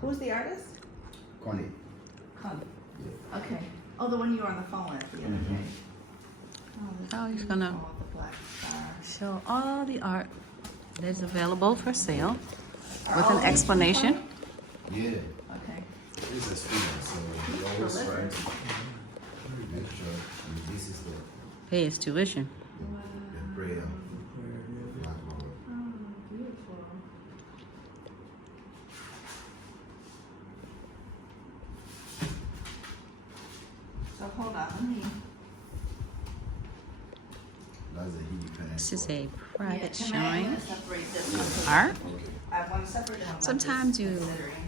Who's the artist? Connie. Connie. Yeah. Okay. Oh, the one you were on the phone with the other day. Oh, he's gonna The black star. show all the art that is available for sale Are with all an these explanation. from Yeah. Okay. He's a student, so he always trying to make sure. And this is Pay his tuition. the prayer. Blackboard. Oh, beautiful. So hold on, let me. That's a independent. This is board. a private Yeah, can I showing separate this one? of art. Okay. I want to separate them. Sometimes you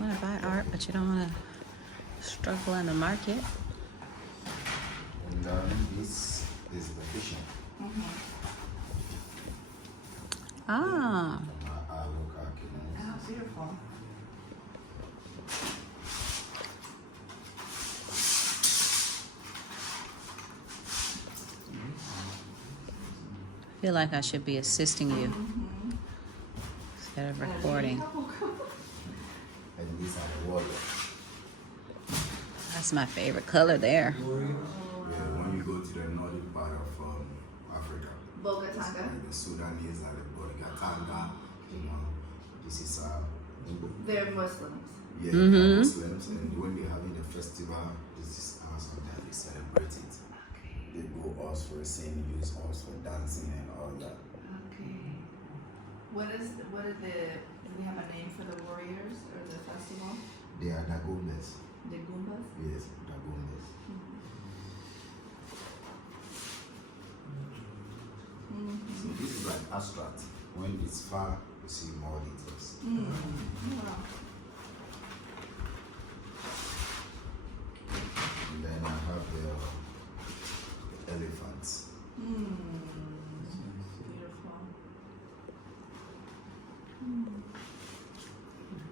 want to buy art, but you don't want to struggle in the market. And then this is the vision. Ah, Our local kingdoms. Oh, beautiful. I feel like I should be assisting you instead of recording. And these are the warriors. That's my favorite color there. Yeah, when you go to the northern part of Africa, Bogota. like the Sudanese and the Bogatanga, you know, this is They're Muslims. yeah, Mhm. Muslims, and when they're having a festival, this is sometimes they celebrate it. They go us for singing, use us for dancing and all that. Okay. What is the, do we have a name for the warriors or the festival? They are Dagombes. The Goombas? Yes, Dagombes. So this is like abstract. When it's far, you see more details. Wow. And then I have the elephants. Beautiful.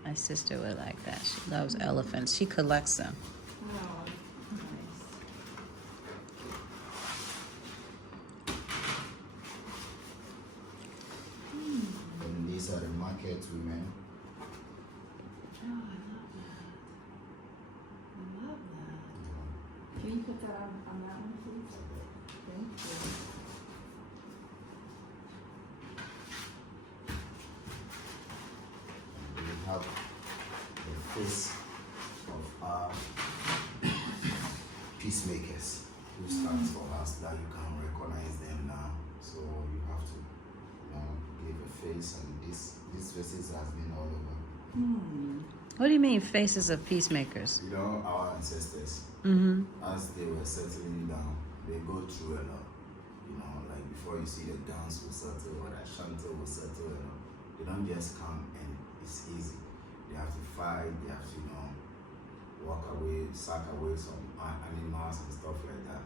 My sister would like that. She loves elephants. She collects them. Oh, nice. And these are the market women. Oh, I love that. I love that. Can you put that on that one, please? Thank you. We have the face of our peacemakers who stand for us that you can recognize them now. So you have to give a face, and these faces has been all over. What do you mean, faces of peacemakers? You know, our ancestors, as they were settling down, they go through a lot. You know, like before you see the dance will settle or the shanty will settle, you know, they don't just come and it's easy. They have to fight, they have to, you know, walk away, sack away some animals and stuff like that.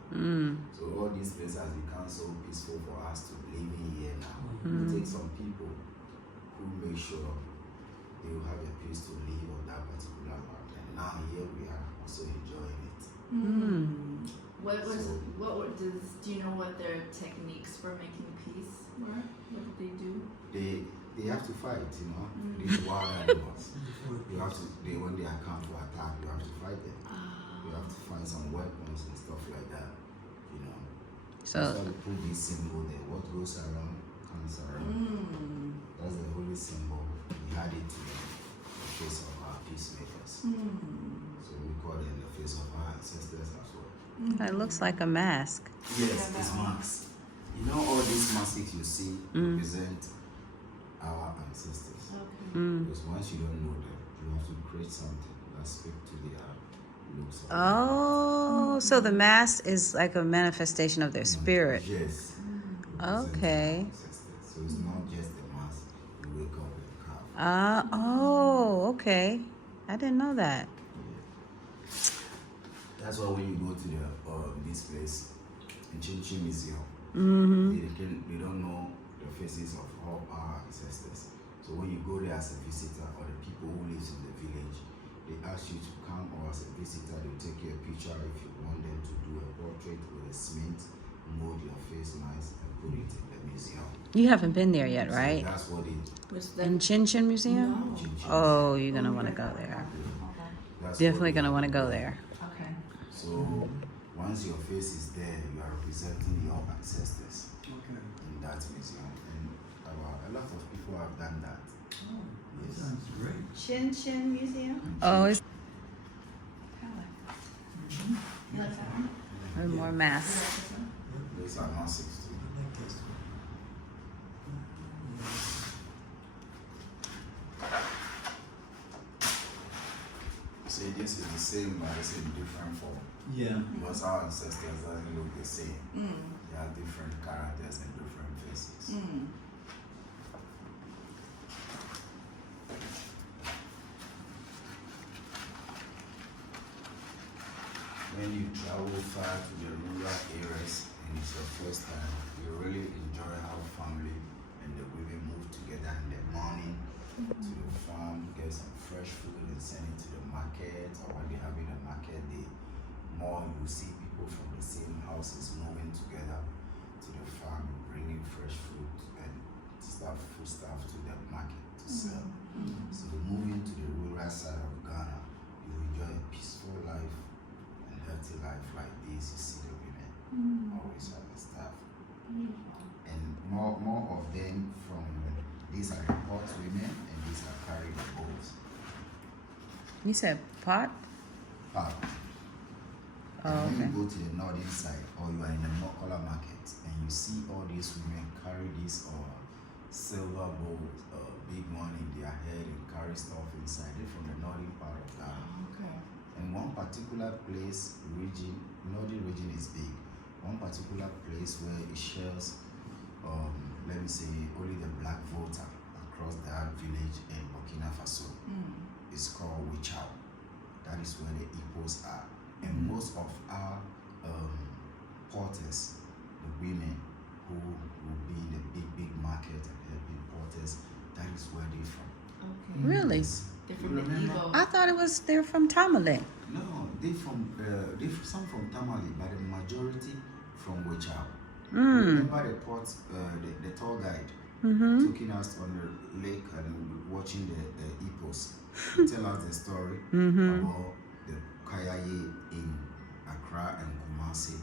So all these places has become so peaceful for us to live in here now. It takes some people who make sure they will have a place to live on that particular land. And now here we are also enjoying it. Do you know what their techniques for making peace were? What did they do? They have to fight, you know. These wild animals. You have to when they are come to attack, you have to fight them. You have to find some weapons and stuff like that. You know. So, we put this symbol there. What goes around comes around. That's the holy symbol. We had it to the face of our peacemakers. So we call them the face of our ancestors as well. it looks like a mask. Yes, it's masks. You know all these masks you see represent our ancestors. Because once you don't know them, you have to create something that speaks to their looks. Oh, so the mask is like a manifestation of their spirit. Yes. Okay. So it's not just a mask. You wake up and carve. Oh, okay. I didn't know that. That's why when you go to this place, the H.I.M Museum, they don't know the faces of all our ancestors. So when you go there as a visitor, or the people who live in the village, they ask you to come, or as a visitor, they'll take you a picture if you want them to do a portrait with a cement, mold your face nice, and put it in the museum. You haven't been there yet, So right? that's what it. What's that? In Chin Chin Museum? No. Oh, you're gonna want to go there. That's Definitely what gonna it- want to go there. Okay. So once your face is there, you are representing your ancestors in that museum, and a lot of people have done that. Oh, Yes. sounds great. Chin Chin Museum? Oh, it's I like that. You like that one? or more You mass. like this one? Those are not 60. I like this one. See, this is the same, but it's in different form. Yeah. Because our ancestors doesn't look the same. Mm. They have different characters and different faces. Mm. When you travel far to the rural areas and it's your first time, you really enjoy how family and the women move together in the morning to the farm, get some fresh food and send it to the market, or when they're having a market day, more you see people from the same houses moving together to the farm, bringing fresh food and food stuff to the market to sell. So moving to the rural side of Ghana, you enjoy a peaceful life and healthy life like this. You see the women always have the stuff, and more of them from these are the pot women and these are carrying the bowls. You said pot? But Oh, when okay. you go to the northern side or you are in the Mokola market and you see all these women carry these silver bowls, big one in their head and carry stuff inside. They're from the northern part of Ghana. Okay. And one particular place, northern region is big. One particular place where it shares, let me say, only the black voter across that village in Burkina Faso is called Wichao. That is where the Igbos are. And most of our porters, the women who will be in the big market and helping porters, that is where they're from. Okay. Really? Yes. They're You from the remember? Igbo. I thought it was they're from Tamale. No, some from Tamale, but the majority from Wichao. Remember the port, the tour guide taking us on the lake and watching the Igbos tell us the story about the Kayaye in Accra and Kumasi.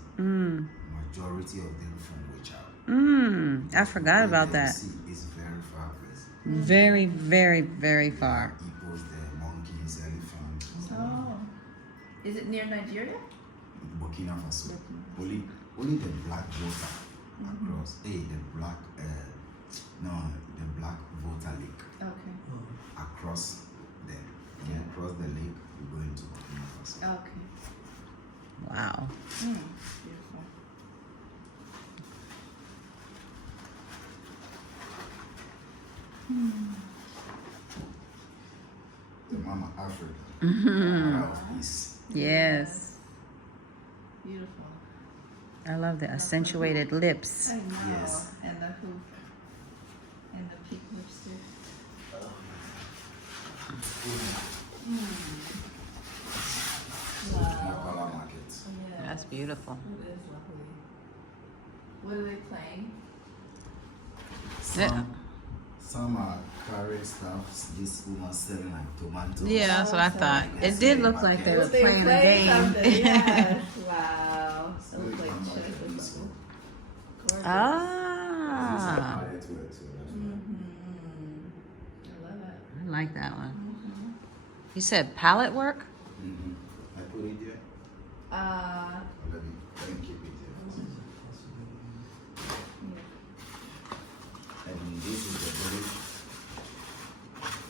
Majority of them from Wichao. I forgot about that. See, it's very far place. Very, very, very far. Igbos, the monkeys, elephants. Oh. Is it near Nigeria? Burkina Faso. Only the black voter across. The black voter lake Okay. across them. When you cross the lake, you go into Burkina Faso. Okay. Wow. Beautiful. The Mama Africa. Out of East. Yes. Beautiful. I love the accentuated lips. I know. Yes. And the hoop. And the pink lipstick. Mokola Market. Yeah. That's beautiful. It is lovely. What are they playing? Some are carrying stuff. This woman selling like tomatoes. Yeah, that's what I thought. It did look like they were They playing a playing game. something, yes. Wow. So Really it's like come back chess to or this something. one. Gorgeous. Ah, I love I love it. I like that one. You said palette work? I put it there. Let me keep it there. And this is the village,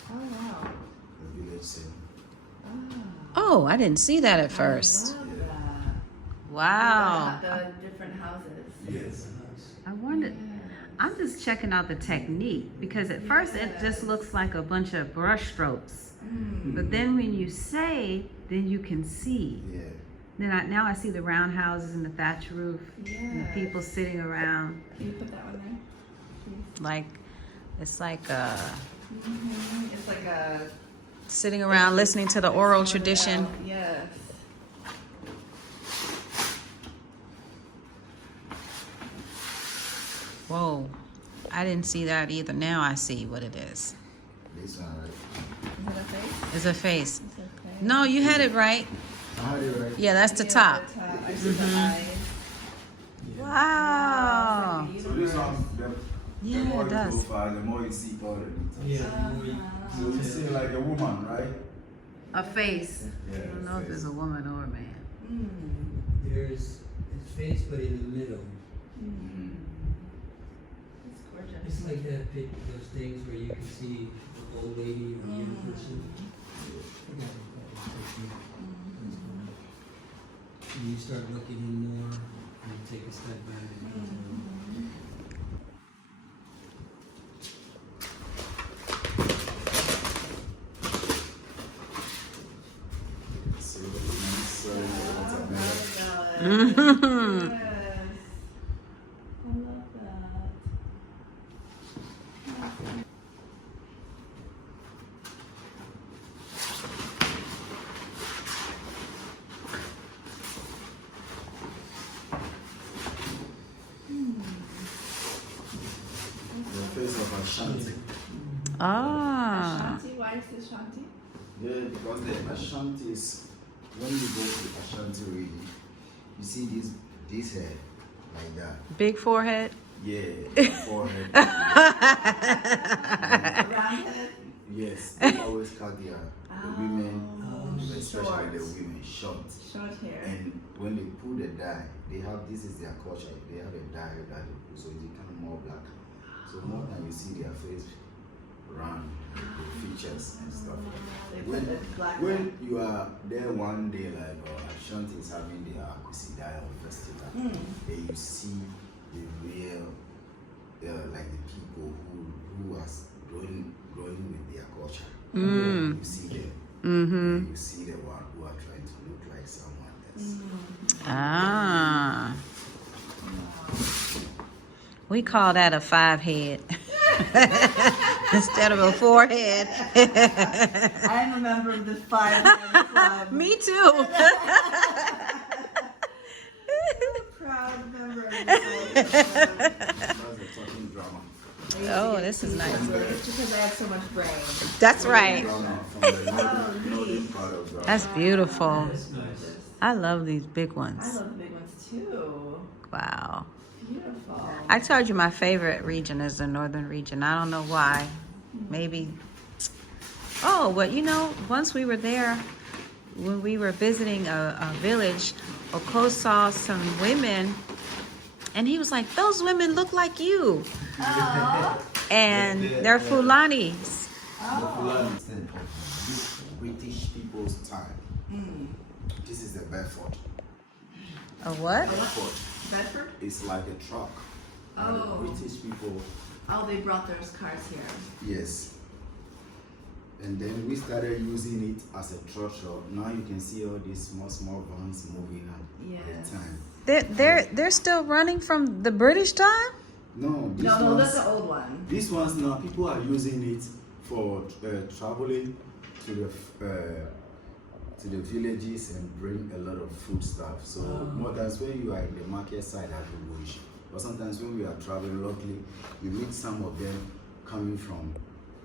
Oh wow. the village scene. Oh, I didn't see that at first. I love that. Wow. The different houses. Yes. I wondered. I'm just checking out the technique because at first it just looks like a bunch of brush strokes. But then when you say, then you can see. Yeah. Then now I see the round houses and the thatch roof and the Yeah. people sitting around. Can you put that one there? Please? Like, it's like It's like a sitting around listening to the oral tradition. Yes. Whoa. I didn't see that either. Now I see what it is. This one, right? Is it a face? It's a face. It's a face. No, you had it right. I had it right. Yeah, that's the Yeah, top. the top. I see the eyes. Wow. So this one, the Yeah, more it you does. go far, the more you see all the details. Yeah, more you- So you see like a woman, right? A face. Yeah, I don't know if it's a woman or a man. Mm. There's his face, but in the middle. Mm-hmm. It's gorgeous. It's like that those things where you can see the old lady or the young person. I got that technique. That's cool. And you start looking in more, and you take a step back. So the woman selling the watermelon. Mhm. Yes. I love that. The face of Ashanti. Ah. Ashanti, why is this Shanti? Yeah, because the Ashantis, when you go to the Ashanti region, you see this hair like that. Big forehead. Yeah, forehead. Round head? Yes, they always cut the women, Oh, especially short. the women, short. Short hair. And when they put the dye, they have, this is their culture, they have a dye that they put, so they become more black. So more than you see their face round, the features and stuff. They When, put the black when you are there one day, like Ashanti is having their Akwesi Dye festival, then you see the real, like the people who are growing with their culture. Mm. You see them. Mm-hmm. You see the one who are trying to look like someone else. Ah. We call that a 5 head instead of a 4 head. I'm a member of the 5 Head Club. Me too. Proud member of the 5 Head Club. That's a talking drama. Oh, this is nice. It's because I have so much brain. That's right. Drama from the northern part of drama. That's beautiful. That's nice. I love these big I ones. love the big ones too. Wow. Beautiful. I told you my favorite region is the northern region. I don't know why. Maybe. Oh, but you know, once we were there, when we were visiting a village, Oko saw some women, and he was like, "Those women look like you." Oh. And they're Fulanis. The Fulani stand of this British people's time. This is the Bedford. A what? Bedford Bedford? is like a truck. And the Oh. British people, Oh, they brought those cars here. yes. And then we started using it as a truck shop. Now you can see all these small vans moving at Yes. the time. They're still running from the British time? No, this No, ones, that's the old one. these ones now people are using it for traveling to the villages and bring a lot of food stuff. So more times when you are in the market side at the bush, or sometimes when we are traveling locally, we meet some of them coming from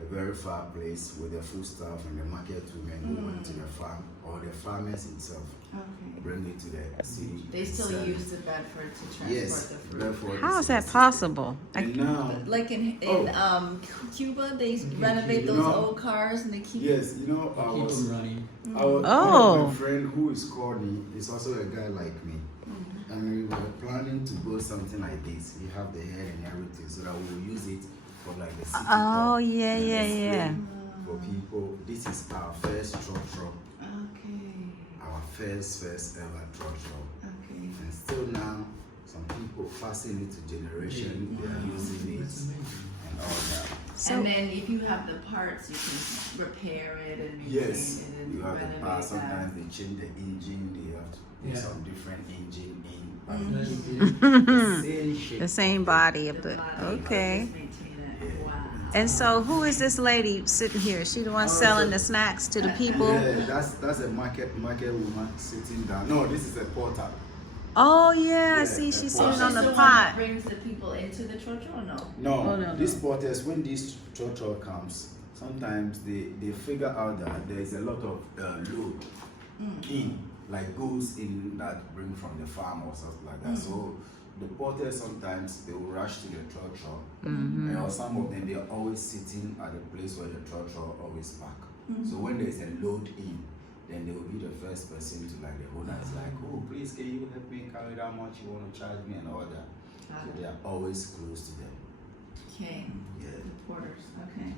a very far place with the food stuff and the market women who went to the farm, or the farmers himself Okay. bring it to the city. They still sell it. use the Bedford to transport Yes, the fruit. Bedford How is the that system. possible? And now, Like in Oh. Cuba, they renovate those No. old cars and they keep. yes, you know, I Keep was them running. one Oh. of my friend who is called me is also a guy like me. And we were planning to go something like this. We have the hair and everything, so that we will use it for like the city. Oh, talk yeah, and yeah, explain yeah. For people, this is our first truck shop, Okay. our first ever truck shop. Okay. And still now, some people passing it to generation, they are using it That's amazing. and all that. So, And then if you have the parts, you can repair it and maintain Yes, it and you have the renovate power. that. Sometimes they change the engine, they have to put Yeah. some different engine in. But That's it's beautiful. the same shape. the same body of The the. body, Okay. just maintain it. Yeah. Wow. And so, who is this lady sitting here? She the one selling the snacks to the people? Yeah, that's a market woman sitting down. No, this is a porter. Oh yeah, I Yeah, see. a She's pot. sitting on She's the the one that pot. brings the people into the church, or no? No, Oh, no, these no. porters, when this trotro comes, sometimes they figure out that there is a lot of load in, like goods in that bring from the farm or something like that. So the porters sometimes they will rush to the trotro, and or some of them they are always sitting at the place where the trotro always park. So when there is a load in, then they will be the first person to, like, the owner is like, oh, please can you help me carry that much you want to charge me and all that. So they are always close to them. Okay. Yeah. The porters. Okay.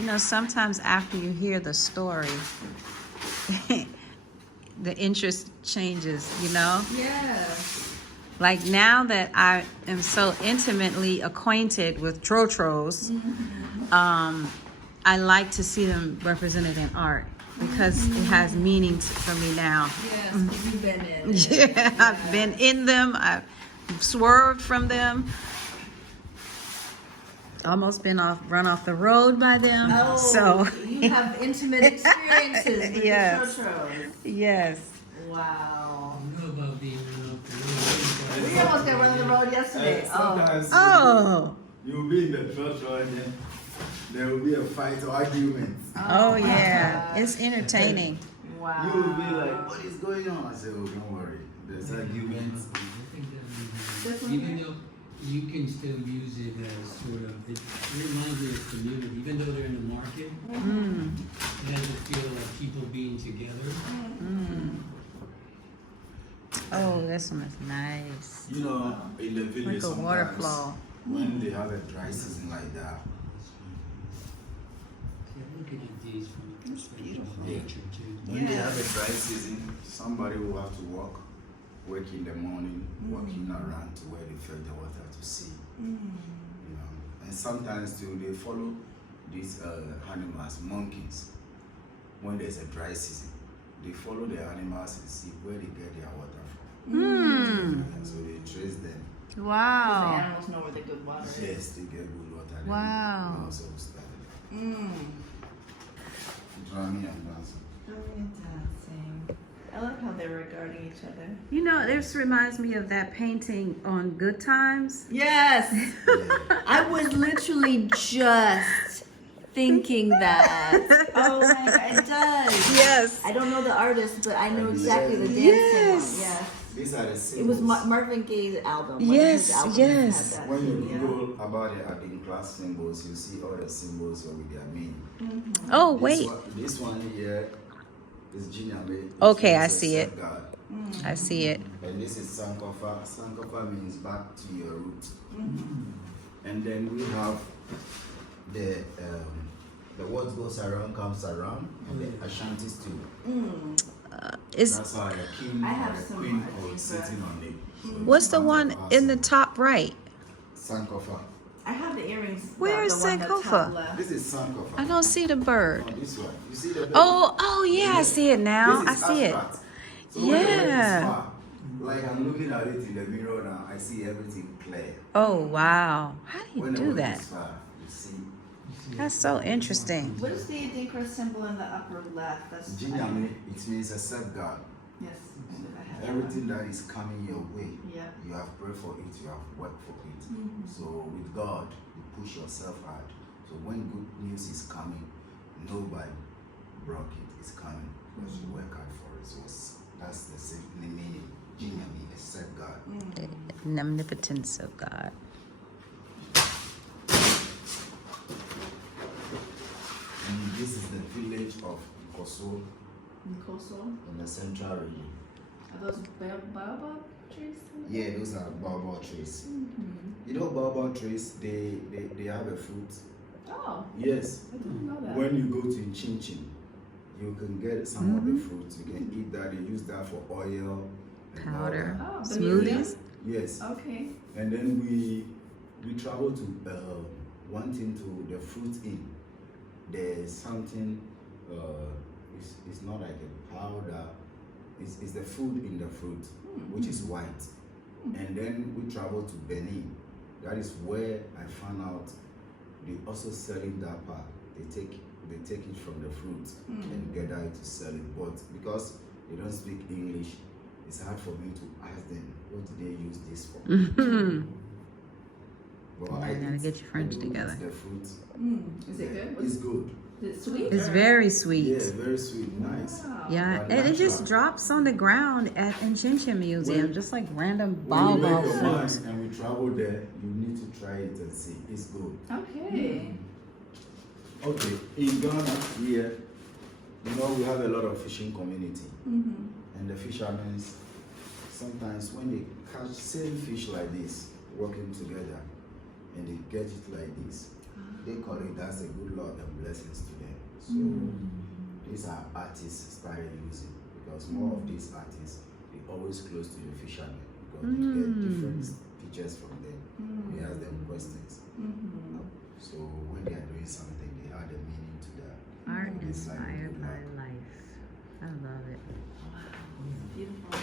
You know, sometimes after you hear the story, the interest changes, you know? Yeah. Like now that I am so intimately acquainted with trotros, I like to see them represented in art because it has meaning for me now. Yes, 'cause you've been in it. Yeah, I've been in them. I've swerved from them. Almost been run off the road by them. Oh, So you have intimate experiences with Yes. the churchos. yes. Wow. I don't know about being run off the road. We almost got run on the road yesterday. Oh. Sometimes Oh. you'll be in the trotro and then there will be a fight or argument. Oh my yeah. gosh. It's entertaining. Wow. You will be like, what is going on? I say, oh, don't worry. There's arguments. I think that even though you can still use it as sort of, it reminds me of community, even though they're in the market, it has a feel like people being together. Oh, this one is nice. You know, in the village, Like a water sometimes flow. when they have a dry season like that, Yeah, I'm looking at these from the perspective of Yeah. nature too. when they have a dry season, somebody will have to work in the morning, walking around to where they fill the water to see. You know, and sometimes too they follow these animals, monkeys. When there's a dry season, they follow the animals and see where they get their water from. So they trace them. The Wow. animals know where the good water is. Yes, they get good water. Then Wow. they also start Mm. drumming and dancing. Dancing. I love how they're regarding each other. You know, this reminds me of that painting on Good Times. Yes. Yeah. I was literally just thinking that. Oh my god, it does. Yes. I don't know the artist, but I know exactly the dancing Yes. one. Yes. These are the It symbols. was Marvin Gaye's album. One of Yes, his albums yes. had that When you too, yeah. Google about the Abin class symbols, you see all the symbols with their meaning. Oh, wait. This one here is Jinyame. Okay, I It's a see it. God. I see it. And this is Sankofa. Sankofa means back to your root. And then we have the what goes around comes around, and the Ashantis too. Is That's how a king I have or a some, queen I was think, sitting on it. So what's the one Sankofa in the symbol. top right? Sankofa. I have the earrings. Where is the one that's Sankofa? top left. This is Sankofa. I don't see the bird. Oh, this one. You see the Oh, yeah, I see it now. I This is see it. abstract. So when the word is Yeah. far, like I'm looking at it in the mirror now, I see everything clear. Oh, wow. How do you When the do word that? is far, you see. That's so interesting. What is the Adinkra symbol in the upper left? That's Jinyame, it means a set God. Yes. I have that Everything one. that is coming your way, Yeah. you have prayed for it, you have worked for it. So with God, you push yourself hard. So when good news is coming, nobody broke it. It's coming because you work hard for it. So that's the same meaning. Jinyame, a set God. The omnipotence of God. And this is the village of Koso Nkoso? in the central region. Are those baobab trees? Yeah, those are baobab trees. You know baobab trees, they have a fruit. Oh, Yes. I didn't know that. When you go to Chinchin, you can get some of the fruits. You can eat that. They use that for oil and all Powder. that. Oh, Smoothies? Yes. Okay. And then we travel to wanting to the fruit in. There's something. It's not like a powder. It's the food in the fruit, which is white. And then we travel to Benin. That is where I found out they also selling that part. They take it from the fruit and gather it to sell it. But because they don't speak English. It's hard for me to ask them what do they use this for. But Yeah, I gotta eat- get your friends I do together. eat the fruit. Is it good? It's good. Is it sweet? It's or- very sweet. Yeah, very sweet, nice. Wow. Yeah, But and it just natural. drops on the ground at H.I.M Museum, When- just like random When you make baobab your mind fruit. and we travel there, you need to try it and see. It's good. Okay. Okay, in Ghana here, you know we have a lot of fishing community, and the fishermen sometimes when they catch same fish like this, working together, and they get it like this, they call it that's a good Lord and blessings to them. So these are artists started using because more of these artists they always close to the fishermen because they get different pictures from them. We ask them questions. So when they are doing something, they add a meaning to that. Art It's like inspired good by luck. life. I love it. Beautiful.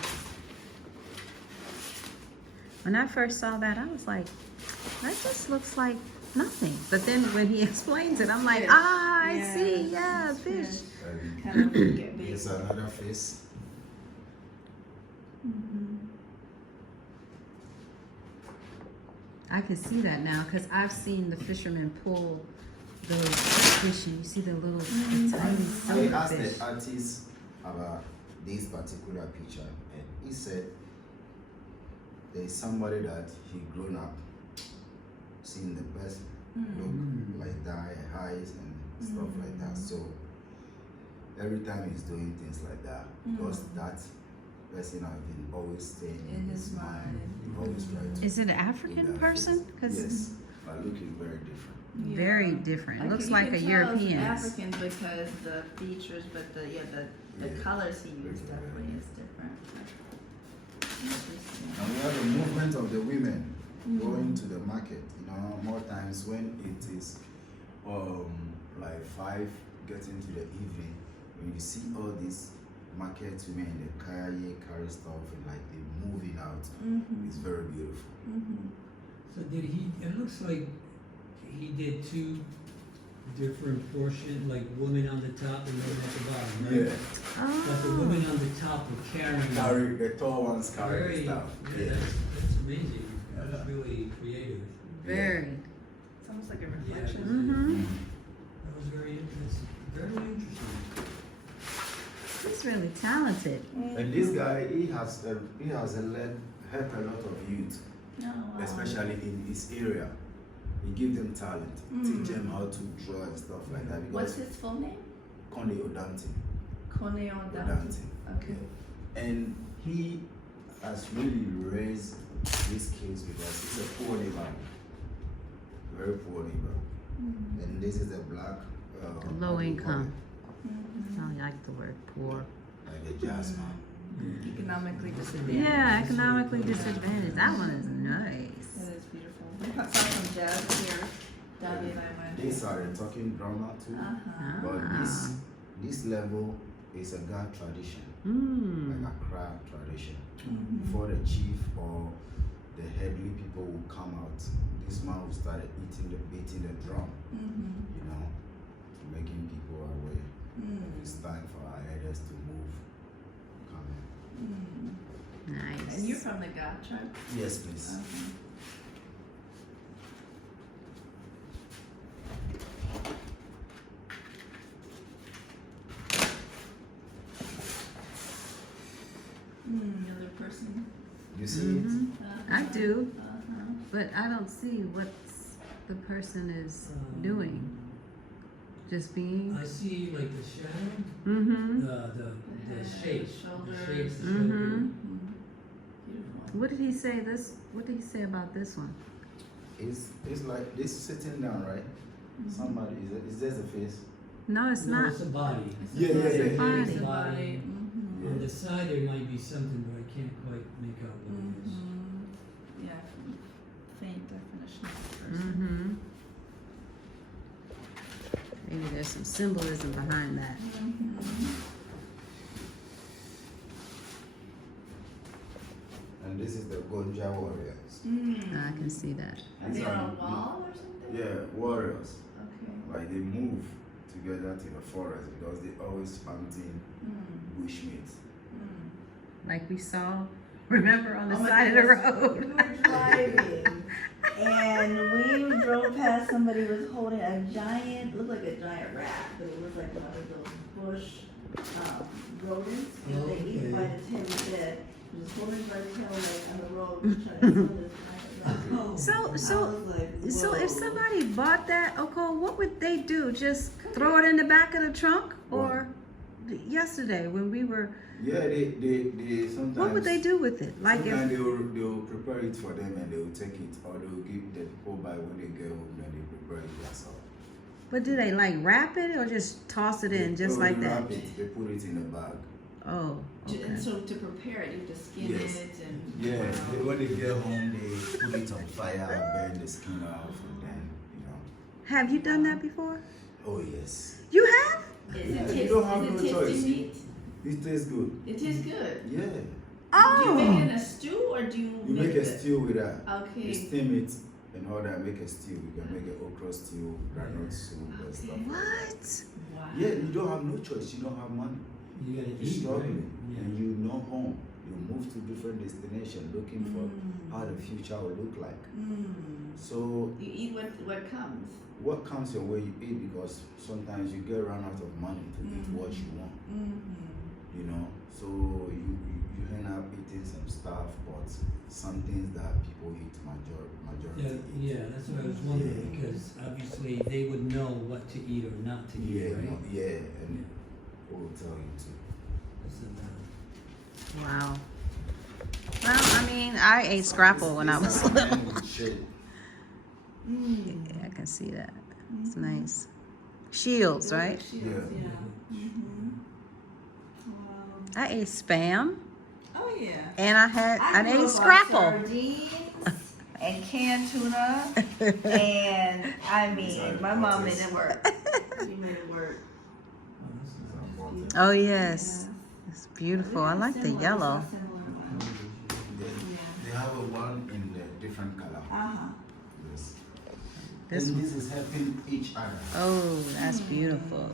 When I first saw that, I was like, that just looks like nothing. But then when he explains it, I'm like, Fish. I Yeah, see, yeah, it's fish. fish. And Kind of get big. here's another face. I can see that now because I've seen the fishermen pull those fish and you see the little the tiny I silver asked fish. the artist about this particular picture, and he said there is somebody that he grown up seeing the person look like that, eyes and stuff like that. So every time he's doing things like that, because that person has been always staying in his mind. He always tries to. Is it an do African that person? face. 'Cause Yes, but looking very different. very different. Okay, Looks you like can a tell European. It's African because the features, but the Yeah. colors he used Yeah. definitely is different. Interesting. And we have the movement of the women going to the market. You know, more times when it is like 5 getting to the evening, when you see all these market women, they carry stuff and like they moving out. It's very beautiful. So did he, it looks like he did two different portions, like women on the top and women at the bottom, right? But the Oh, women on the top were carrying. Carry the tall ones carry Very, stuff. yeah, that's amazing. That's really creative. very. It's almost like a Yeah. reflection. Mm-hmm. That was very interesting. Very interesting. He's really talented. And this guy, he has helped a lot of youth, Oh, wow. especially in his area. He gives them talent, teach them how to draw and stuff like that. What's Because his full name? Conde Odante. Coneo Dante. Odante. Okay. And he has really raised these kids because it's a poor neighborhood. Very poor neighborhood. And this is a black The low income. I don't like the word poor. like a jazz man. Economically disadvantaged. Yeah, economically disadvantaged. That one is nice. That is beautiful. We have some jazz here. Daddy and I went. They started talking drama too. Uh-huh. But Ah. this level is a God tradition, Mm. like a crowd tradition. Before the chief or the headly people will come out, this man will start beating the drum, you know, making people aware. It's time for our elders to move. Come in. Nice. And you're from the God tribe? Yes, please. Okay. Another person. You see Mhm. I do, Uh-huh. but I don't see what the person is doing. Just being. I see like the shadow, Mm-hmm. the head, shapes, shoulders. the shapes, the Mhm. shoulder. Beautiful. What did he say? What did he say about this one? it? It's like this sitting down, right? Somebody, is there a face? No, it's No, not. it's a body. Yeah, yeah, yeah. It's Body. a body. Mhm. Yeah. On the side there might be something, but I can't quite make out what it is. Yeah, faint definition of the person. Mm-hmm. Maybe there's some symbolism behind that. And this is the Gonja warriors. I can see that. Are they on a wall or something? Yeah, warriors. Okay. Like they move together to the forest because they always hunting bushmeat. like we saw, remember, on the Oh my side of the goodness. road? We were driving, and we drove past somebody was holding a giant, looked like a giant rat, but it was like one of those bush rodents, and they eat it by the tail of dead. He was holding it by the tail like on the road, trying to kill this giant rat. So, I was like, so if whoa. somebody bought that, okay, what would they do? Just throw it in the back of the trunk? Or yesterday when we were, Yeah, they sometimes. what would they do with it? Like Sometimes if, they'll prepare it for them and they'll take it, or they'll give the people by when they get home and they prepare it themselves. but do they like wrap it or just toss it in just like They that? wrap it, they put it in a bag. Oh, okay. And so to prepare it, you have to skin Yes. it and. Yeah, when they get home, they put it on fire, burn the skin off, and then, you know. Have you done that before? Oh, yes. You have? Is Yeah, it you taste, don't have is no it choice. tasty meat? It tastes good. It tastes good. Yeah. Do you make it Oh, in a stew or do you You make a it? stew with that. You Okay. steam it and all that, make a stew. You can make an okra stew, granite soup, and stuff. like that. what? Wow. Yeah, you don't have no choice. You don't have money. You gotta You're eat, right? struggling, Yeah. and you know home. You move to different destination, looking for how the future will look like. So You eat what comes. what comes your way, you eat, because sometimes you get run out of money to eat what you want. You know, so you end up eating some stuff, but some things that people eat majority. Yeah, that's what I was wondering, because obviously they would know what to eat or not to eat, Yeah, right? yeah, and we'll tell you too. So, Wow. Well, I mean, I ate scrapple when I was These are little. men with shit. Yeah, I can see that. It's nice. Shields, right? Shields, Yeah. yeah. Wow. I ate spam Oh yeah. and I grew ate up on scrapple. Sardines and canned tuna, and I mean, my mom made it work. She made it work. Oh yes, it's beautiful. I like the yellow. They have a one in the different color. Yes. This And this is helping each other. Oh, that's beautiful.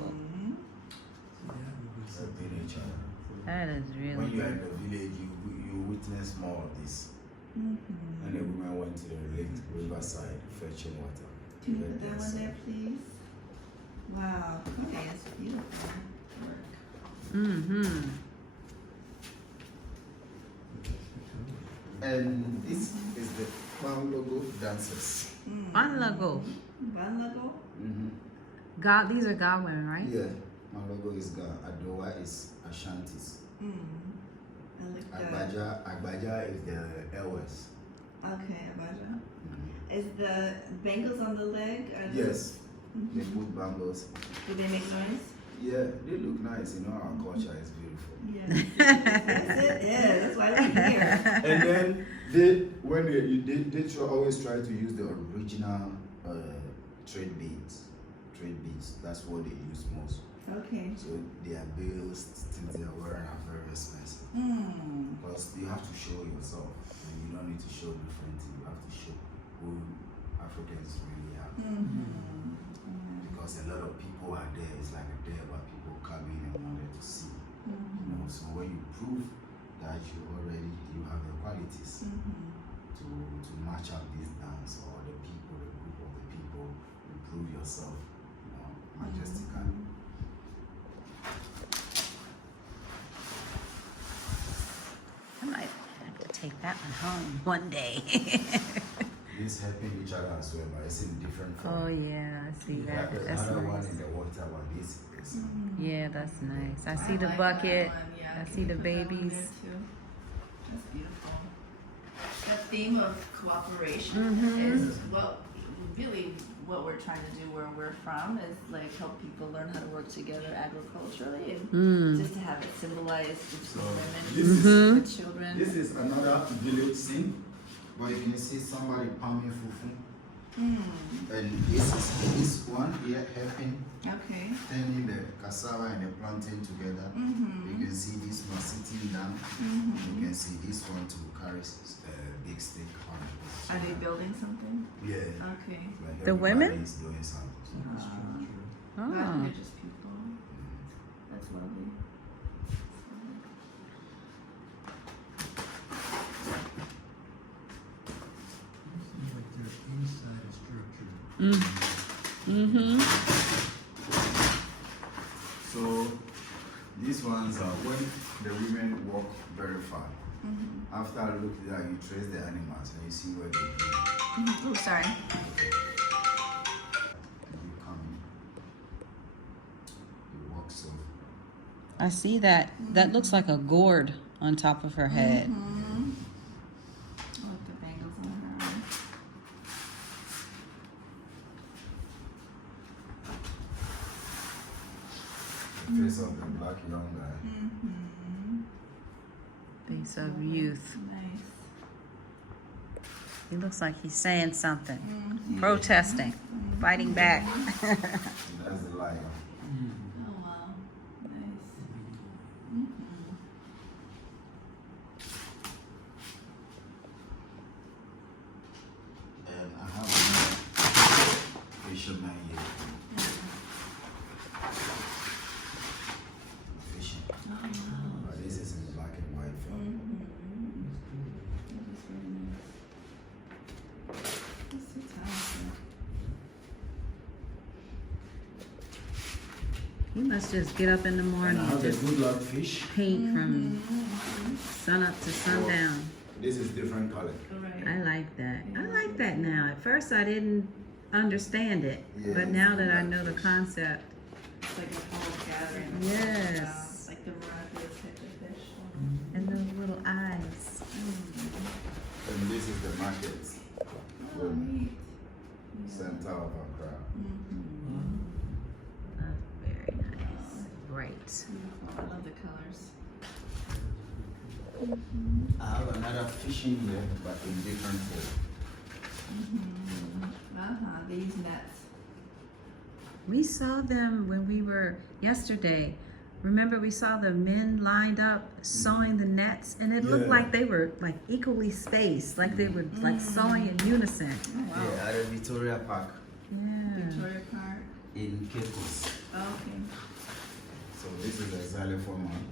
Helping each other. That is When really you are in good. the village, you witness more of this. And the women went to the lake, riverside, fetching water. Can you put that one there, please? Wow. Okay, it's beautiful work. Mm-hmm. And this is the Logo dancers. Banlago. Banlago? God, these are God women, right? Yeah, Logo is Ga, Adowa is Ashantis. I like that. Agbaja is the Elwes. Okay, Abaja. Is the bangles on the leg? Yes, they put bangles. Do they make noise? Yeah, they look nice. You know, our culture is beautiful. Yeah. That's it. Yeah, that's why I like it here. And then they always try to use the original trade beads. That's what they use most. Okay. So their bills, things they are wearing are very expensive. Because you have to show yourself. And you don't need to show different things. You have to show who Africans really are. Because a lot of people are there. It's like a day where people come in and wanted to see. You know, so when you prove that you have the qualities to match up this dance, or the people, the group of the people, you prove yourself, you know, majestically. I might have to take that one home one day. This helping each other as well, but it's in different Oh form. yeah, I see that. There's That's another one nice. in the water, but this is Yeah, that's nice. I see the like bucket. that one, yeah. I Can see you the put that one babies. there too? That's beautiful. The theme of cooperation is what we're trying to do where we're from is like help people learn how to work together agriculturally and just to have it symbolized with So, women, this is- with children. This is another village scene, but you can see somebody palming fufu. And this one here helping Okay. turning the cassava and the plantain together. You can see this one sitting down. You can see this one to carry a big stick on it. Are they building something? Yeah. Okay. Like The women? everybody is doing something. Oh. They're just people. That's lovely. Mm-hmm. So these ones are when the women walk very far. After I look at that, you trace the animals and you see where they go. Oh, sorry. You come, you walk so. I see that. That looks like a gourd on top of her head. Mm-hmm. I like the bangles on her arm. The face of the black young guy. Face of youth. Nice. He looks like he's saying something. Protesting. Fighting back. That's the lion. Oh, wow. Nice. And I have a fisherman here. Fishing. But this is in black and white film. That is really nice. That's so talented. He must just get up in the And morning I and have a just good luck fish. paint from sun up to sundown. This is different color. Right. I like that. I like that now. At first I didn't understand it, Yeah, but now that I it's know the like concept, It's like a whole gathering. of Yes. like the rapids type of fish. and those little eyes. And this is the market. Oh, neat. Center of Accra. Very nice. Great. Beautiful. I love the colors. I have another fishing here, but in different form. They use nets. We saw them when we were yesterday. Remember we saw the men lined up sewing the nets, and it looked Yeah. like they were like equally spaced, like they were like sewing in unison. Oh, wow. Yeah, at the Victoria Park Yeah. Victoria Park. in Cape Coast. Oh, okay. So this is a xylophone one.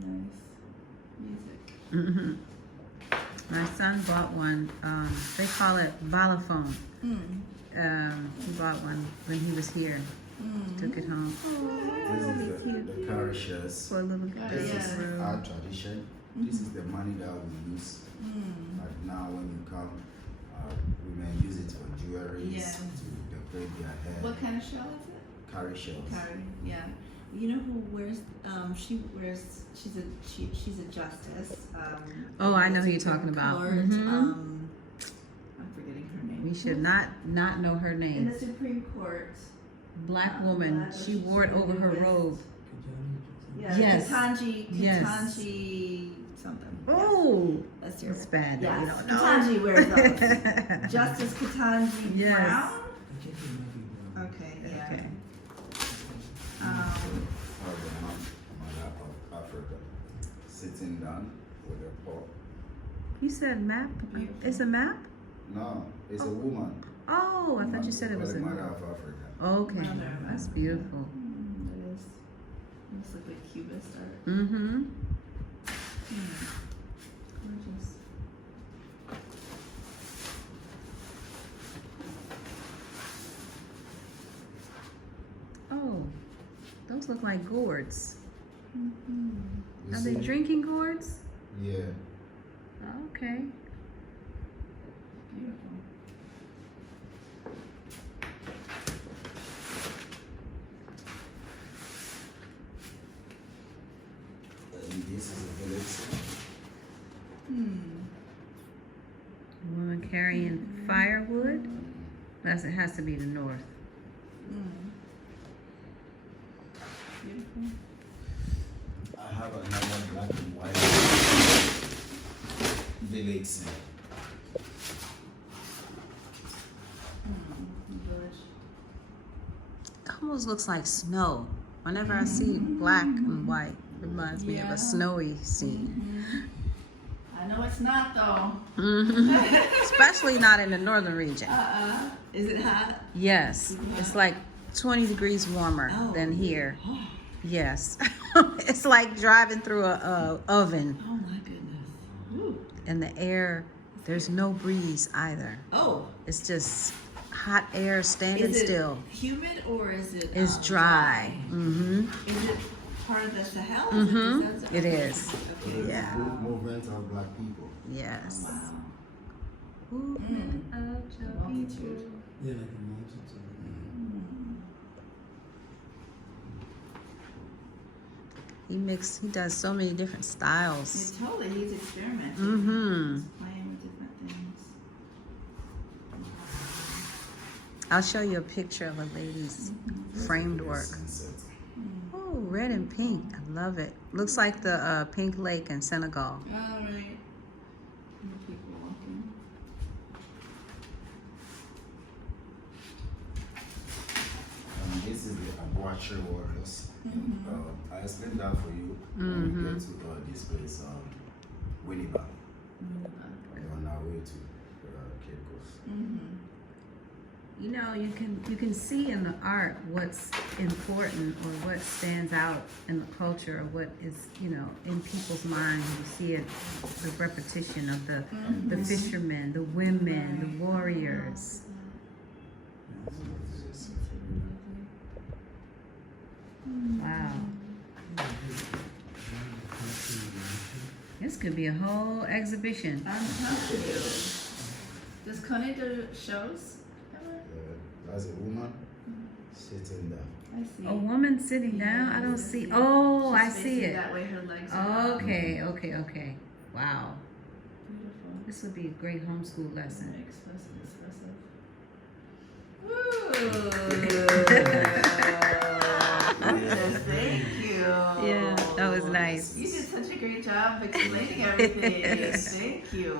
Nice. Music. Hmm. My son bought one. They call it balafone. He bought one when he was here. Took it home. This is the curry shells. For a little This yeah. is our tradition. This is the money that we use. But now when you come, women use it for jewelry, Yeah. to decorate their hair. What kind of shell is it? Curry shells. Carrie. Yeah. You know who wears? She wears. She's a justice. Oh, I know who you're talking about. Court, Mhm. I'm forgetting her name. We should not know her In name. the Supreme Court. Black woman. Black, She wore it over her robe. Yeah. Yes. Ketanji. Yes. Ketanji something. Oh, That's terrible. it's bad that Yeah. we don't know. Ketanji wears those. Justice Ketanji Yes. Brown. I think it might be brown. Okay. Yeah. Okay. Have the mother of Africa sitting down with a pot. You said map? It's a map? No, it's a woman. Oh, I thought you said it was the a mother map. of Africa. Okay, Mother. that's beautiful. It is. Looks like a cubist art. Mm-hmm. Gorgeous. Oh, those look like gourds. You Are see? they drinking gourds? Yeah. Okay. Beautiful. And this is a village. A woman carrying firewood. It has to be the north. Beautiful. I have another black and white village scene. Village. Almost looks like snow. Whenever I see black and white, it reminds me of Yeah. a snowy scene. I know it's not though. Especially not in the northern region. Is it hot? Yes, it's like 20 degrees warmer than here. Yes, it's like driving through a oven, Oh my goodness. Ooh. and the air There's no breeze either. Oh, It's just hot air standing is it still. humid or is it? It's dry. Mm-hmm. Is it part of the Sahel? Mm-hmm. It is. Okay. Yeah. Good movement of black people. Yes. Wow. Movement of your Multitude. people. Yeah, like a multitude. He does so many different styles. Yeah, totally. He's experimenting. Mm-hmm. He's playing with different things. I'll show you a picture of a lady's framed work. Sunset. Oh, red and pink. I love it. Looks like the Pink Lake in Senegal. All right. People walking. This is the abortory waters. I explained that for you when we get to this place, Winneba. We're on our way to Cape Coast. You know, you can see in the art what's important or what stands out in the culture or what is, you know, in people's minds. You see it, the repetition of the fishermen, the women, the warriors. Wow. This could be a whole exhibition. I'm telling you. Does Connie do shows? That's a woman sitting down. I see. A woman sitting down? I don't see. Oh, I She's see facing it. That way her legs are up. Okay, okay, okay. Wow. Beautiful. This would be a great homeschool lesson. Expressive, expressive. Yes, thank you. Yeah, that was nice. You did such a great job explaining everything. Thank you.